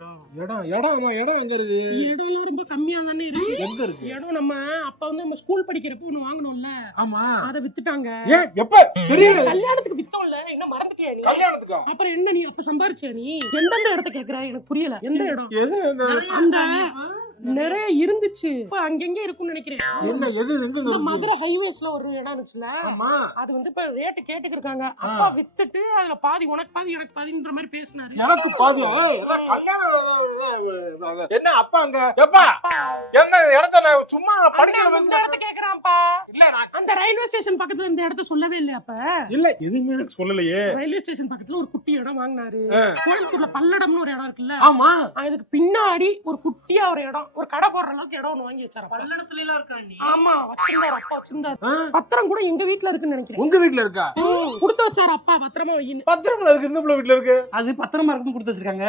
இடம் எங்க இருக்கு? இடம்லாம் ரொம்ப கம்மியா தானே இருக்கு. எங்க இருக்கு? இடம் நம்ம அப்ப வந்து நம்ம ஸ்கூல் படிக்கிறப்ப ஒண்ணு வாங்கணும்ல, ஆமா. அத வித்துட்டாங்க. ஏன் எப்ப? தெரியல. கல்யாணத்துக்கு வித்தோம்ல, என்ன மறந்துட்டியா நீ? கல்யாணத்துக்கு அப்புறம் என்ன நீ அப்ப சம்பாரிச்சியா நீ? எந்தெந்த இடத்த கேக்குற எனக்கு புரியல. எந்த இடம்? எது அந்த நிறைய இருந்துச்சு, இப்ப அங்கங்க இருக்கும்னு நினைக்கிறேன். என்ன எது எங்க இந்த மதுரை ஹைவேஸ்ல ஒரு இடம் இருந்துச்சுல, ஆமா. அது வந்து இப்ப ரேட்டு கேட்டுக்கிருக்காங்க. அப்பா வித்துட்டு அதுல பாதி உனக்கு பாதி எனக்கு பாதின்ற மாதிரி பேசினாரு. எனக்கு பாதி. என்ன அப்பா அங்க எப்பா என்ன இடத்துல சும்மா படிக்கிற அந்த இடத்த கேக்குறான்ப்பா. இல்ல அந்த ரயில்வே ஸ்டேஷன் பக்கத்துல இந்த இடத்த சொல்லவே இல்லையா? அப்ப இல்ல எதுவுமே எனக்கு சொல்லலையே. ரயில்வே ஸ்டேஷன் பக்கத்துல ஒரு குட்டி இடம் வாங்கினாரு. கோயம்புத்தூர்ல பல்லடம்னு ஒரு இடம் இருக்குல்ல, ஆமா. அதுக்கு பின்னாடி ஒரு குட்டியா ஒரு இடம், ஒரு கடை போடுற அளவுக்கு இடம் ஒண்ணு வாங்கி வச்சாரு. பல்லடத்துல எல்லாம் இருக்கா நீ? ஆமா, வச்சிருந்தாரு அப்பா, வச்சிருந்தாரு. பத்திரம் கூட எங்க வீட்டுல இருக்குன்னு நினைக்கிறேன். உங்க வீட்டுல இருக்கா? கொடுத்து வச்சாரு அப்பா, பத்திரமா வையின்னு. பத்திரமா இருக்கு. இந்த வீட்டுல இருக்கு. அது பத்திரமா இருக்குன்னு கொடுத்து வச்சிருக்காங்க.